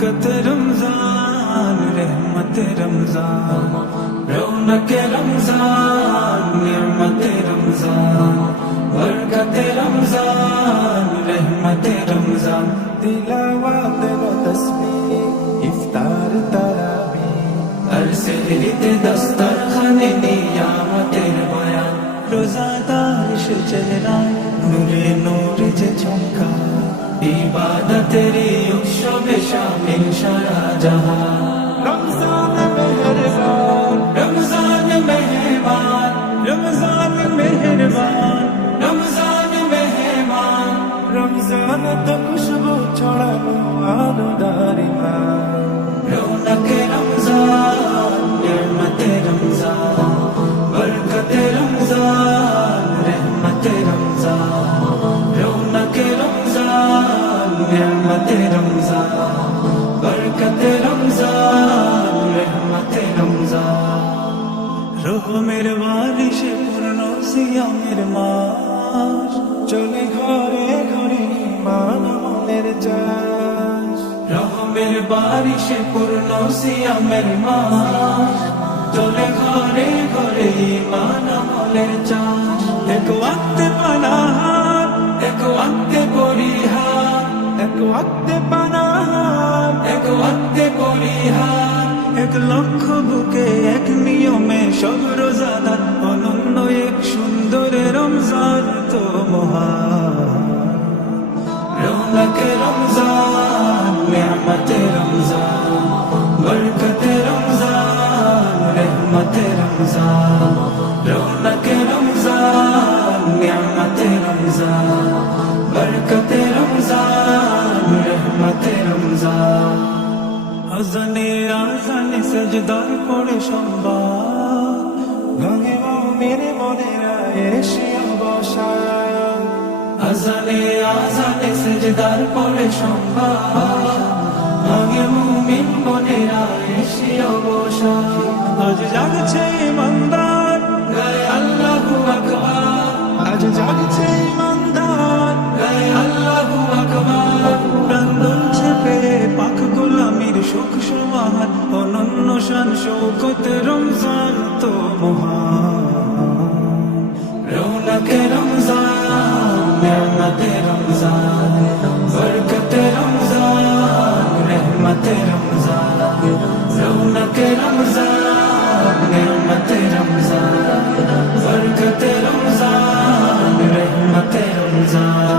बरकत रमजान रहमत रमजान रौनक रमजान नियमत रमजान बरकत रमजान रहमत रमजान तिलावत व तस्बीह इफ्तार तरावीह हर सेहरिते दस्तरखाने नियामतेर बयान रोजादार से चेहरा नूरे नूर जे चमका इबादतेरी उत्सवे शामिल सारा जहां रमजान मेहरबान रमजान मेहमान रमजान मेहरबान रमजान मेहमान रमजान तो खुशबू ছড়ানো আলোদারি रौनक रमजान नियमत रमजान बरकत रमजान रहमत रमजान रौनक रमजान नियमत रमजान बरकत रमजान रहमत रमजान রহমের বারিশে পূর্ণ সিয়ামের মাস চলে ঘরে ঘরে ঈমান আমলের চাষ রহমের বারিশে পূর্ণ সিয়ামের মাস চলে ঘরে ঘরে ঈমান আমলের চাষ এক ওয়াক্তে পানাহার এক ওয়াক্তে পরিহার এক ওয়াক্তে পানাহার এক ওয়াক্তে পরিহার এক লক্ষ বুকে এক নিয়মে সব রোজাদার অনন্য এক সুন্দর রমজান তো মহান রৌনক রমজান নিয়ামত রমজান বরকত রমজান रहमत रमजान रौनक रमजान नियामत रमजान बरकत रमजान रहमत रमजान আজানে আজানে সজদার পড়ে সম্বার ভাঙে মুমিন মনেরা এসে অবসান আজানে আজানে সজদার পড়ে সম্বার ভাঙে মুমিন মনেরা এসে অবসান আজ জাগছে ইমানদার গায়ে আল্লাহু আকবার আজ জাগছে ইমানদার গায়ে আল্লাহু আকবার প্রাণ দুলছে পেয়ে পাক গোলামির সুখ সমাহার অনন্য শান শৌকত রমজান তো মহান রৌনক রমজান নিয়ামত রমজান বরকত রমজান रहमत रमजान रौनक रमजान नियामत रमजान बरकत रमजान रहमत रमजान